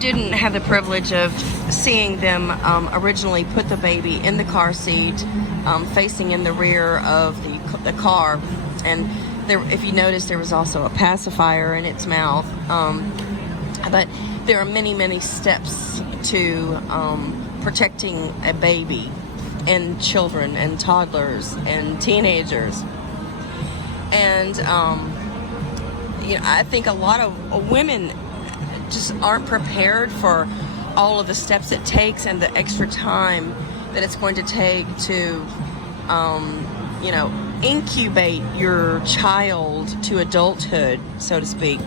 didn't have the privilege of seeing them originally put the baby in the car seat, facing in the rear of the car, and there, if you notice, there was also a pacifier in its mouth. But there are many, many steps to protecting a baby and children and toddlers and teenagers. And I think a lot of women just aren't prepared for all of the steps it takes and the extra time that it's going to take to incubate your child to adulthood, so to speak.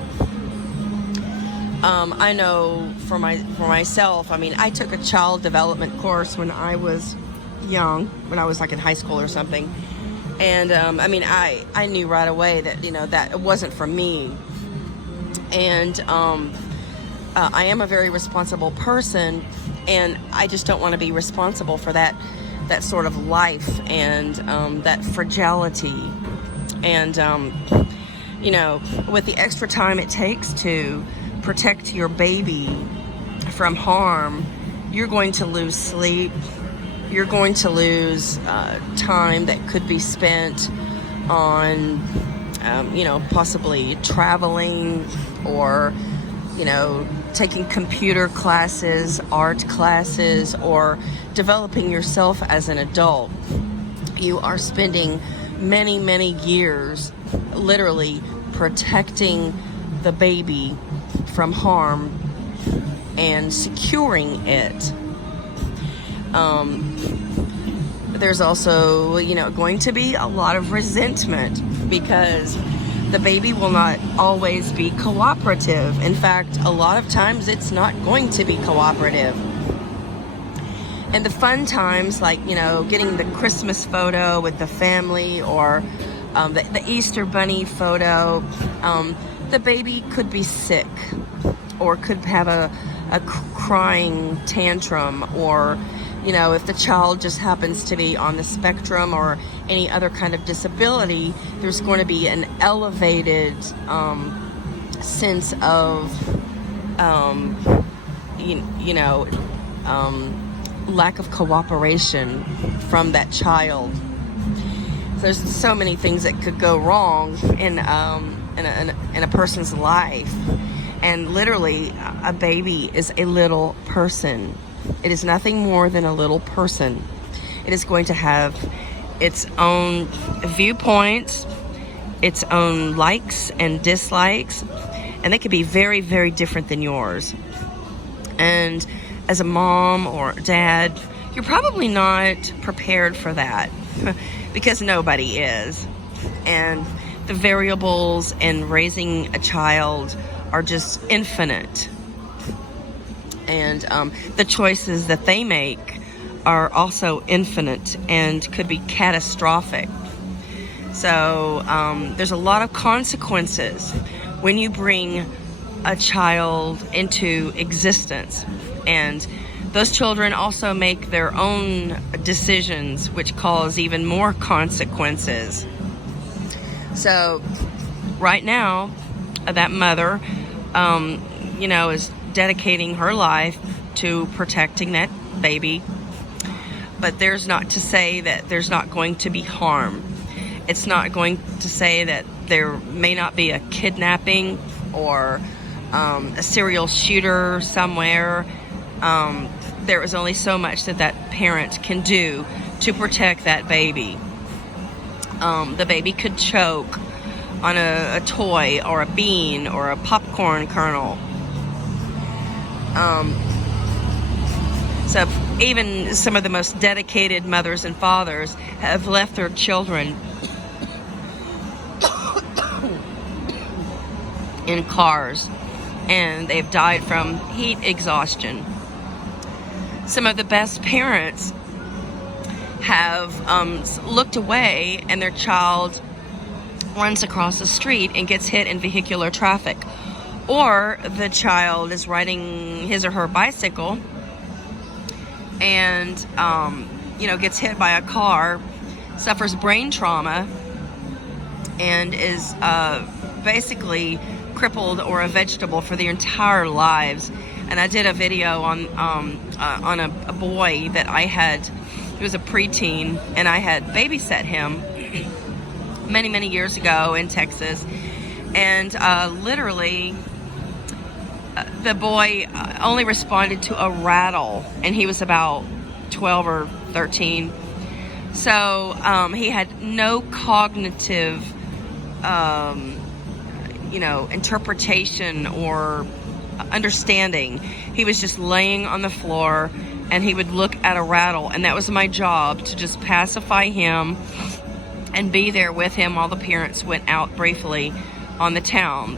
I know for myself, I mean, I took a child development course when I was young, when I was like in high school or something. And I knew right away that, that it wasn't for me. And I am a very responsible person, and I just don't want to be responsible for that sort of life and that fragility. And, with the extra time it takes to protect your baby from harm, you're going to lose sleep. You're going to lose time that could be spent on, possibly traveling or, taking computer classes, art classes, or developing yourself as an adult. You are spending many, many years literally protecting the baby from harm and securing it. There's also, going to be a lot of resentment because the baby will not always be cooperative. In fact, a lot of times it's not going to be cooperative. And the fun times, like, getting the Christmas photo with the family or the Easter bunny photo, the baby could be sick or could have a crying tantrum, or if the child just happens to be on the spectrum or any other kind of disability, there's going to be an elevated sense of lack of cooperation from that child. There's so many things that could go wrong in a person's life. And literally, a baby is a little person. It is nothing more than a little person. It is going to have its own viewpoints, its own likes and dislikes, and they could be very, very different than yours. And as a mom or dad, you're probably not prepared for that because nobody is. And the variables in raising a child are just infinite. And the choices that they make are also infinite and could be catastrophic. So there's a lot of consequences when you bring a child into existence. And those children also make their own decisions, which cause even more consequences. So right now, that mother, is dedicating her life to protecting that baby. But there's not to say that there's not going to be harm. It's not going to say that there may not be a kidnapping or a serial shooter somewhere. There is only so much that parent can do to protect that baby. The baby could choke on a toy or a bean or a popcorn kernel. So even some of the most dedicated mothers and fathers have left their children in cars, and they've died from heat exhaustion. Some of the best parents have looked away and their child runs across the street and gets hit in vehicular traffic. Or the child is riding his or her bicycle and, gets hit by a car, suffers brain trauma, and is basically crippled or a vegetable for their entire lives. and I did a video on a boy that I had. He was a preteen, and I had babysat him many years ago in Texas, and literally the boy only responded to a rattle, and he was about 12 or 13. So he had no cognitive interpretation or understanding. He was just laying on the floor, and he would look at a rattle, and that was my job, to just pacify him and be there with him while the parents went out briefly on the town.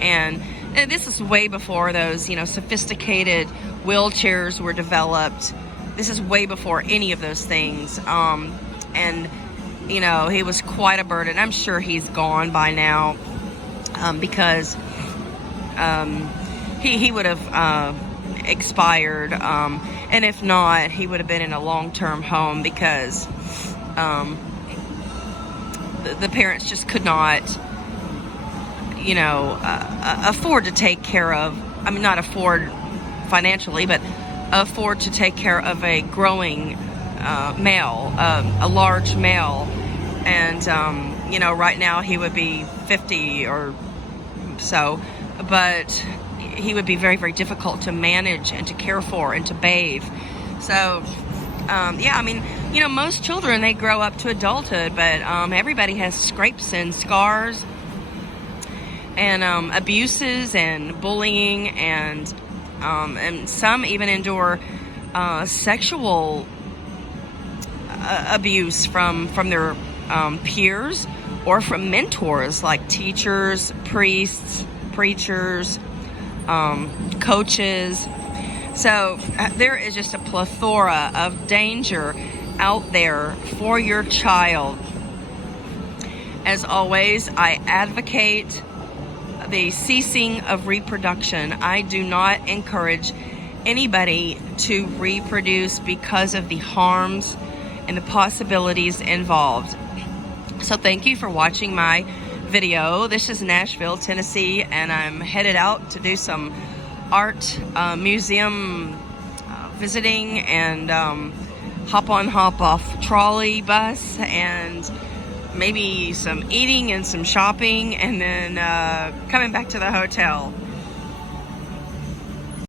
And this is way before those, sophisticated wheelchairs were developed. This is way before any of those things. And he was quite a burden. I'm sure he's gone by now, because he would have expired. And if not, he would have been in a long-term home, because the parents just could not, afford to take care of, not afford financially, but afford to take care of a growing male, a large male. And, right now he would be 50 or so, but he would be very, very difficult to manage and to care for and to bathe. So, most children, they grow up to adulthood, but everybody has scrapes and scars and abuses and bullying, and some even endure sexual abuse from their peers or from mentors like teachers, priests, preachers, coaches. So there is just a plethora of danger out there for your child. As always, I advocate the ceasing of reproduction. I do not encourage anybody to reproduce because of the harms and the possibilities involved. So thank you for watching my video. This is Nashville, Tennessee, and I'm headed out to do some art museum visiting, and hop on hop off trolley bus, and maybe some eating and some shopping, and then coming back to the hotel.